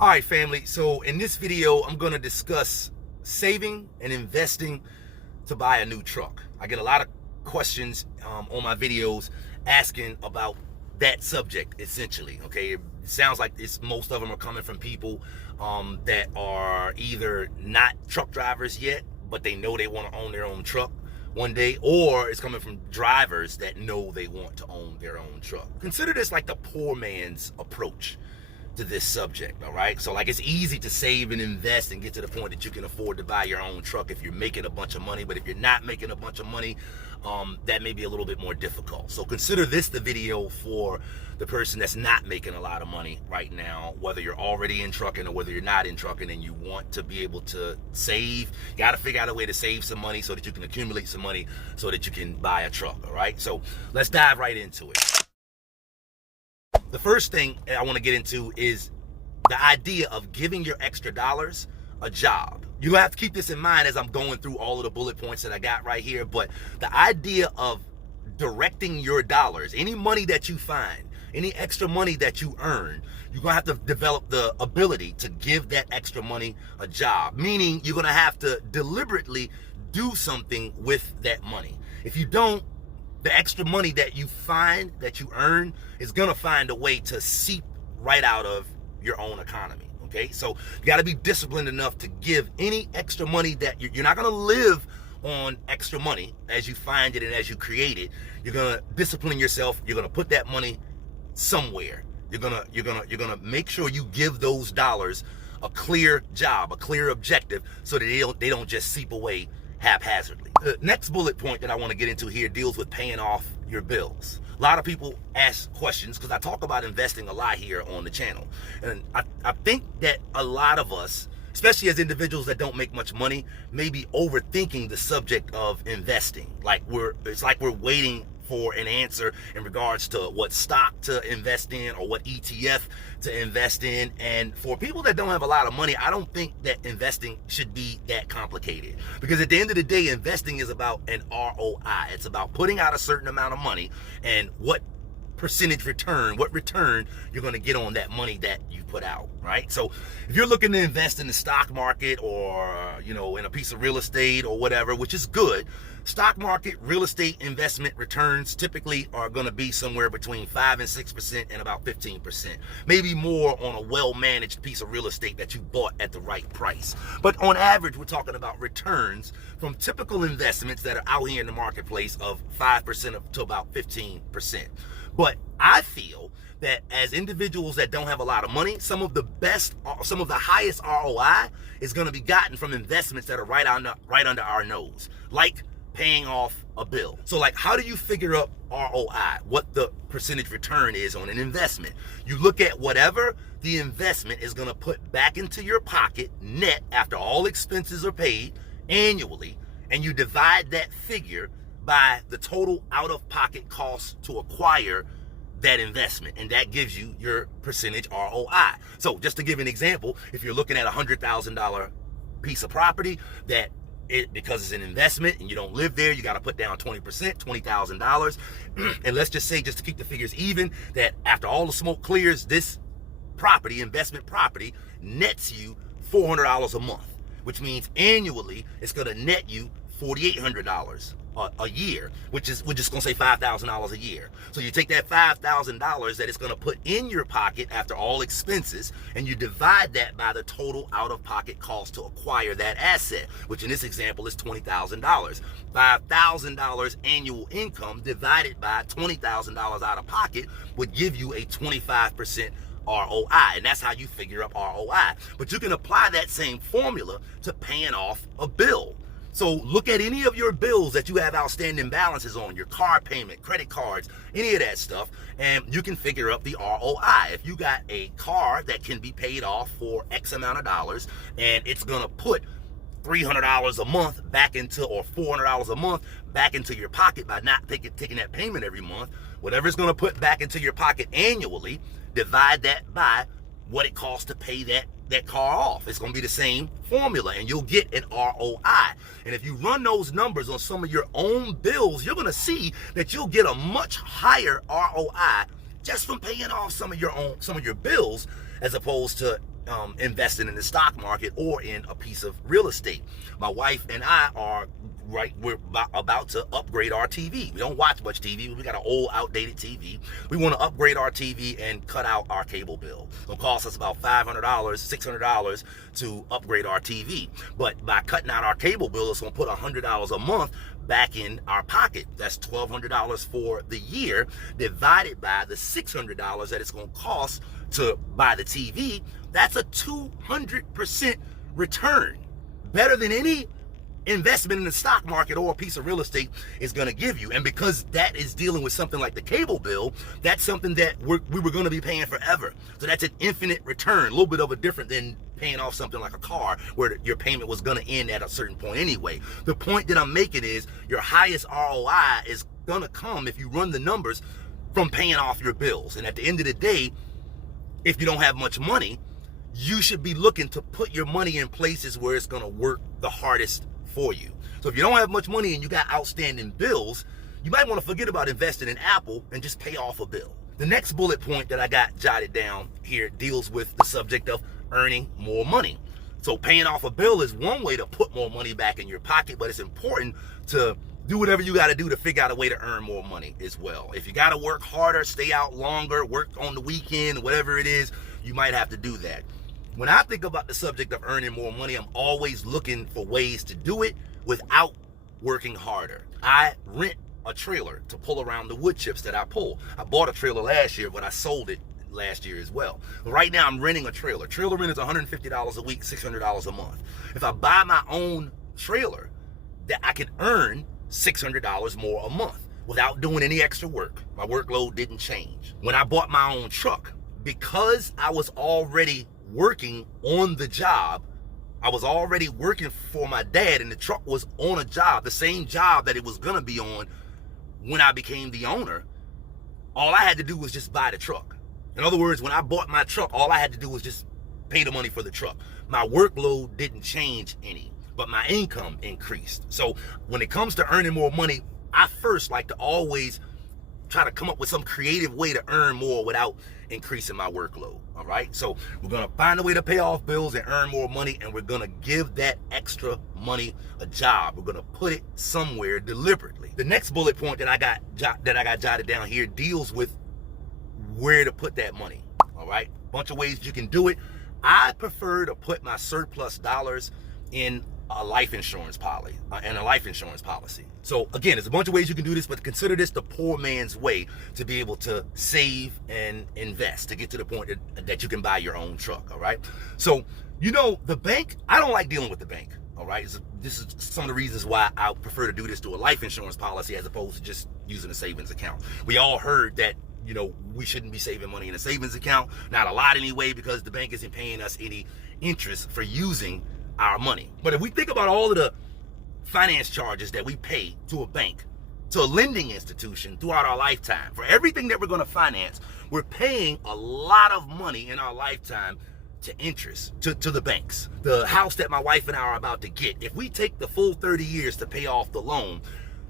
All right, family. So in this video, I'm going to discuss saving and investing to buy a new truck. I get a lot of questions on my videos asking about that subject, essentially. Okay, it sounds like most of them are coming from people that are either not truck drivers yet, but they know they want to own their own truck one day, or it's coming from drivers that know they want to own their own truck. Consider this like the poor man's approach to this subject. All right, so like it's easy to save and invest and get to the point that you can afford to buy your own truck if you're making a bunch of money. But if you're not making a bunch of money, that may be a little bit more difficult. So consider this the video for the person that's not making a lot of money right now, whether you're already in trucking or whether you're not in trucking and you want to be able to save. You got to figure out a way to save some money so that you can accumulate some money so that you can buy a truck. All right, so let's dive right into it. The first thing I want to get into is the idea of giving your extra dollars a job. You have to keep this in mind as I'm going through all of the bullet points that I got right here. But the idea of directing your dollars, any money that you find, any extra money that you earn, you're going to have to develop the ability to give that extra money a job. Meaning you're going to have to deliberately do something with that money. If you don't, the extra money that you find, that you earn, is gonna find a way to seep right out of your own economy, okay? So you gotta be disciplined enough to give any extra money that you're not gonna live on extra money as you find it and as you create it. You're gonna discipline yourself. You're gonna put that money somewhere. You're gonna make sure you give those dollars a clear job, a clear objective, so that they don't just seep away haphazardly. The next bullet point that I want to get into here deals with paying off your bills. A lot of people ask questions because I talk about investing a lot here on the channel. And I think that a lot of us, especially as individuals that don't make much money, may be overthinking the subject of investing. It's like we're waiting for an answer in regards to what stock to invest in or what ETF to invest in. And for people that don't have a lot of money, I don't think that investing should be that complicated, because at the end of the day, investing is about an ROI. It's about putting out a certain amount of money and what percentage return, what return you're going to get on that money that you put out, right? So if you're looking to invest in the stock market or, in a piece of real estate or whatever, which is good, stock market, real estate investment returns typically are going to be somewhere between 5 and 6% and about 15%, maybe more on a well-managed piece of real estate that you bought at the right price. But on average, we're talking about returns from typical investments that are out here in the marketplace of 5% to about 15%. But I feel that as individuals that don't have a lot of money, some of the highest ROI is going to be gotten from investments that are right under our nose, like paying off a bill. So like, how do you figure up ROI, what the percentage return is on an investment? You look at whatever the investment is going to put back into your pocket net after all expenses are paid annually, and you divide that figure by the total out-of-pocket cost to acquire that investment, and that gives you your percentage ROI. So just to give an example, if you're looking at a $100,000 piece of property because it's an investment and you don't live there, you got to put down 20%, $20,000. And let's just say, just to keep the figures even, that after all the smoke clears, this investment property, nets you $400 a month, which means annually it's going to net you $4,800 a year, we're just going to say $5,000 a year. So you take that $5,000 that it's going to put in your pocket after all expenses, and you divide that by the total out-of-pocket cost to acquire that asset, which in this example is $20,000. $5,000 annual income divided by $20,000 out of pocket would give you a 25% ROI, and that's how you figure up ROI. But you can apply that same formula to paying off a bill. So look at any of your bills that you have outstanding balances on, your car payment, credit cards, any of that stuff, and you can figure up the ROI. If you got a car that can be paid off for X amount of dollars, and it's going to put $300 a month back into, or $400 a month back into your pocket by not taking that payment every month, whatever it's going to put back into your pocket annually, divide that by what it costs to pay that car off. It's going to be the same formula, and you'll get an ROI. And if you run those numbers on some of your own bills, you're going to see that you'll get a much higher ROI just from paying off some of your bills, as opposed to investing in the stock market or in a piece of real estate. My wife and I are we're about to upgrade our TV. We don't watch much TV. We got an old, outdated TV. We want to upgrade our TV and cut out our cable bill. It'll cost us about $500, $600 to upgrade our TV. But by cutting out our cable bill, it's going to put $100 a month back in our pocket. That's $1,200 for the year, divided by the $600 that it's going to cost to buy the TV. That's a 200% return. Better than any investment in the stock market or a piece of real estate is going to give you. And because that is dealing with something like the cable bill, that's something that we were going to be paying forever. So that's an infinite return, a little bit of a different than paying off something like a car where your payment was going to end at a certain point anyway. The point that I'm making is your highest ROI is going to come, if you run the numbers, from paying off your bills. And at the end of the day, if you don't have much money, you should be looking to put your money in places where it's going to work the hardest for you. So if you don't have much money and you got outstanding bills, you might want to forget about investing in Apple and just pay off a bill. The next bullet point that I got jotted down here deals with the subject of earning more money. So paying off a bill is one way to put more money back in your pocket, but it's important to do whatever you got to do to figure out a way to earn more money as well. If you got to work harder, stay out longer, work on the weekend, whatever it is, you might have to do that. When I think about the subject of earning more money, I'm always looking for ways to do it without working harder. I rent a trailer to pull around the wood chips that I pull. I bought a trailer last year, but I sold it last year as well. Right now I'm renting a trailer. Trailer rent is $150 a week, $600 a month. If I buy my own trailer, that I can earn $600 more a month without doing any extra work. My workload didn't change. When I bought my own truck, because I was already working on the job, I was already working for my dad, and the truck was on a job, the same job that it was gonna be on when I became the owner. All I had to do was just buy the truck. In other words, when I bought my truck, all I had to do was just pay the money for the truck. My workload didn't change any, but my income increased. So when it comes to earning more money, I first like to always try to come up with some creative way to earn more without increasing my workload. All right, so we're gonna find a way to pay off bills and earn more money, and we're gonna give that extra money a job. We're gonna put it somewhere deliberately. The next bullet point that I got jotted down here deals with where to put that money. All right, bunch of ways you can do it. I prefer to put my surplus dollars in a life insurance policy So again, there's a bunch of ways you can do this, but consider this the poor man's way to be able to save and invest to get to the point that you can buy your own truck. All right. So, the bank, I don't like dealing with the bank. All right. This is some of the reasons why I prefer to do this through a life insurance policy as opposed to just using a savings account. We all heard that, we shouldn't be saving money in a savings account. Not a lot anyway, because the bank isn't paying us any interest for using our money. But if we think about all of the finance charges that we pay to a bank, to a lending institution throughout our lifetime, for everything that we're going to finance, we're paying a lot of money in our lifetime to interest, to the banks. The house that my wife and I are about to get, if we take the full 30 years to pay off the loan,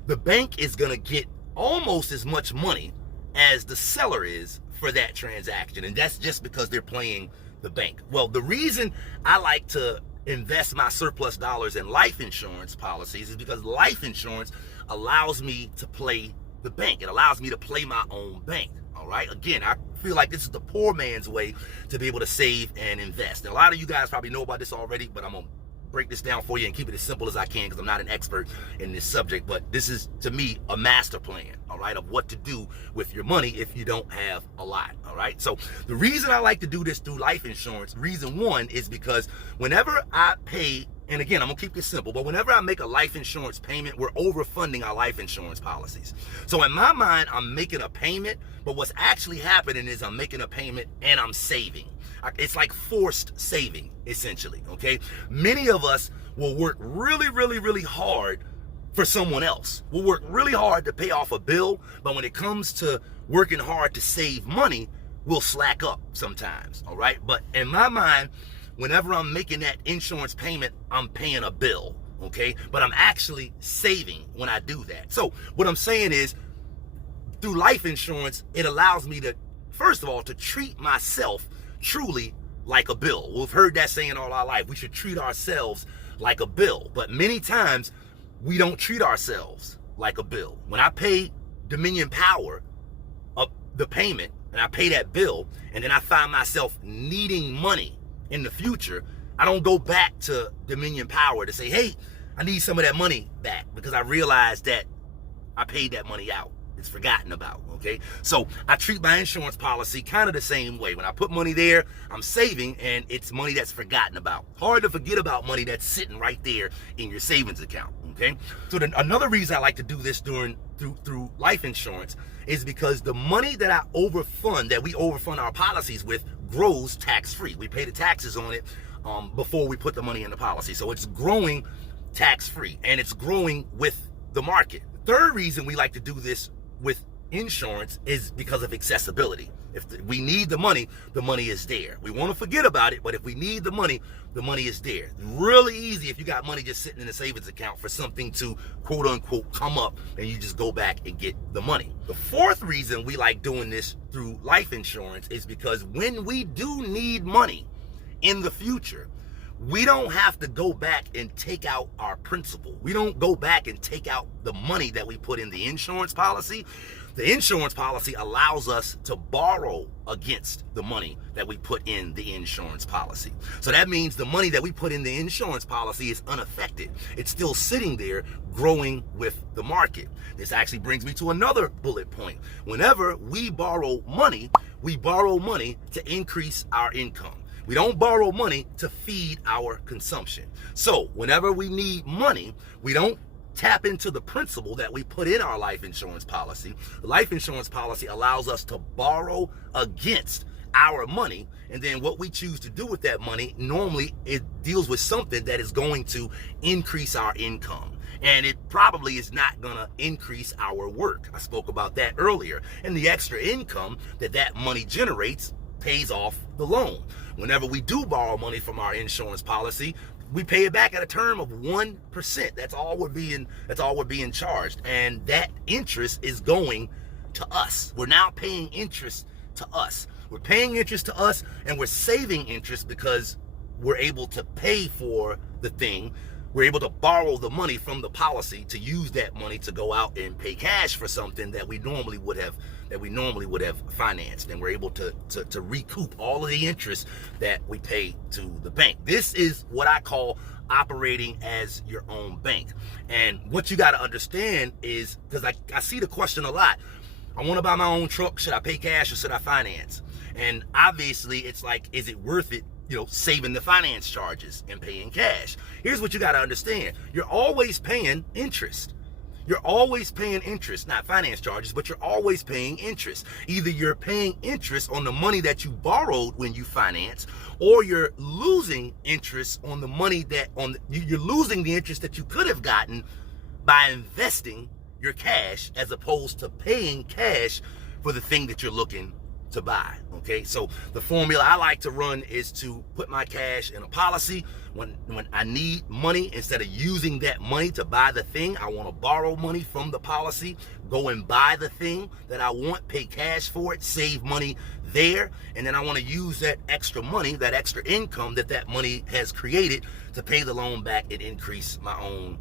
the bank is going to get almost as much money as the seller is for that transaction. And that's just because they're playing the bank. Well, the reason I like to invest my surplus dollars in life insurance policies is because life insurance allows me to play the bank. It allows me to play my own bank. All right. Again, I feel like this is the poor man's way to be able to save and invest. And a lot of you guys probably know about this already, but I'm going to break this down for you and keep it as simple as I can because I'm not an expert in this subject. But this is, to me, a master plan, all right, of what to do with your money if you don't have a lot. All right. So the reason I like to do this through life insurance, reason one, is because whenever I pay, and again, I'm going to keep this simple, but whenever I make a life insurance payment, we're overfunding our life insurance policies. So in my mind, I'm making a payment, but what's actually happening is I'm making a payment and I'm saving. It's like forced saving, essentially, okay? Many of us will work really, really, really hard for someone else. We'll work really hard to pay off a bill, but when it comes to working hard to save money, we'll slack up sometimes, all right? But in my mind, whenever I'm making that insurance payment, I'm paying a bill, okay? But I'm actually saving when I do that. So what I'm saying is, through life insurance, it allows me to, first of all, to treat myself truly like a bill. We've heard that saying all our life. We should treat ourselves like a bill. But many times we don't treat ourselves like a bill. When I pay Dominion Power the payment and I pay that bill, and then I find myself needing money in the future, I don't go back to Dominion Power to say, hey, I need some of that money back, because I realized that I paid that money out. It's forgotten about, okay? So I treat my insurance policy kind of the same way. When I put money there, I'm saving, and it's money that's forgotten about. Hard to forget about money that's sitting right there in your savings account, okay? So another reason I like to do this through life insurance is because the money that we overfund our policies with, grows tax-free. We pay the taxes on it before we put the money in the policy. So it's growing tax-free, and it's growing with the market. The third reason we like to do this with insurance is because of accessibility. If we need the money is there. We want to forget about it, but if we need the money is there. Really easy if you got money just sitting in a savings account for something to quote unquote come up, and you just go back and get the money. The fourth reason we like doing this through life insurance is because when we do need money in the future, we don't have to go back and take out our principal. We don't go back and take out the money that we put in the insurance policy. The insurance policy allows us to borrow against the money that we put in the insurance policy. So that means the money that we put in the insurance policy is unaffected. It's still sitting there growing with the market. This actually brings me to another bullet point. Whenever we borrow money to increase our income. We don't borrow money to feed our consumption. So whenever we need money, we don't tap into the principal that we put in our life insurance policy. The life insurance policy allows us to borrow against our money, and then what we choose to do with that money, normally it deals with something that is going to increase our income. And it probably is not going to increase our work. I spoke about that earlier. And the extra income that money generates pays off the loan. Whenever we do borrow money from our insurance policy, we pay it back at a term of 1%. That's all we're being charged. And that interest is going to us. We're now paying interest to us. We're paying interest to us, and we're saving interest because we're able to pay for the thing. We're able to borrow the money from the policy to use that money to go out and pay cash for something that we normally would have financed, and we're able to recoup all of the interest that we pay to the bank. This is what I call operating as your own bank. And what you got to understand is, because I see the question a lot, I want to buy my own truck, should I pay cash or should I finance? And obviously it's like, is it worth it, saving the finance charges and paying cash? Here's what you got to understand. You're always paying interest. You're always paying interest, not finance charges, but you're always paying interest. Either you're paying interest on the money that you borrowed when you finance, or you're losing interest on the money you're losing the interest that you could have gotten by investing your cash, as opposed to paying cash for the thing that you're looking to buy. Okay, so the formula I like to run is to put my cash in a policy. When I need money, instead of using that money to buy the thing, I want to borrow money from the policy, go and buy the thing that I want, pay cash for it, save money there, and then I want to use that extra money, that extra income that money has created, to pay the loan back and increase my own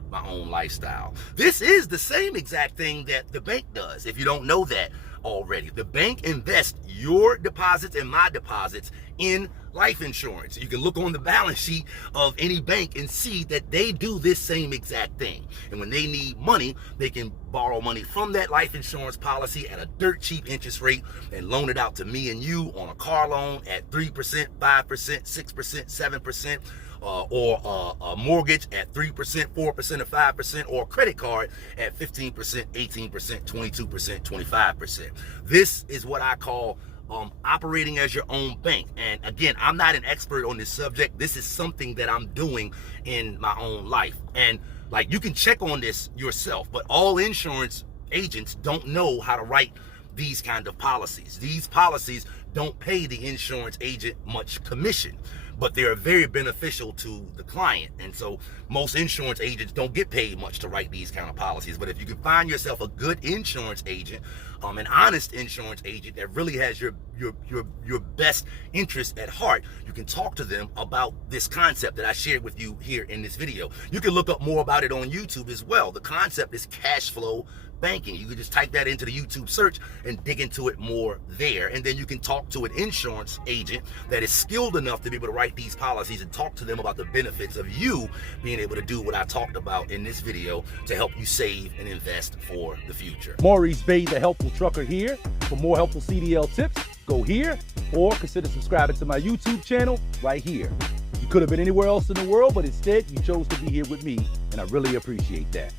lifestyle. This is the same exact thing that the bank does, if you don't know that already. The bank invests your deposits and my deposits in life insurance. You can look on the balance sheet of any bank and see that they do this same exact thing. And when they need money, they can borrow money from that life insurance policy at a dirt cheap interest rate and loan it out to me and you on a car loan at 3%, 5%, 6%, 7%. Or a mortgage at 3%, 4%, or 5%, or a credit card at 15%, 18%, 22%, 25%. This is what I call operating as your own bank. And again, I'm not an expert on this subject. This is something that I'm doing in my own life. And like, you can check on this yourself, but all insurance agents don't know how to write these kind of policies. These policies don't pay the insurance agent much commission. but they're very beneficial to the client. And so most insurance agents don't get paid much to write these kind of policies. But if you can find yourself a good insurance agent, an honest insurance agent that really has your best interest at heart, you can talk to them about this concept that I shared with you here in this video. You can look up more about it on YouTube as well. The concept is cash flow banking. You can just type that into the YouTube search and dig into it more there. And then you can talk to an insurance agent that is skilled enough to be able to write these policies and talk to them about the benefits of you being able to do what I talked about in this video to help you save and invest for the future. Maurice Bay, the Helpful Trucker here. For more helpful CDL tips, go here or consider subscribing to my YouTube channel right here. You could have been anywhere else in the world, but instead you chose to be here with me, and I really appreciate that.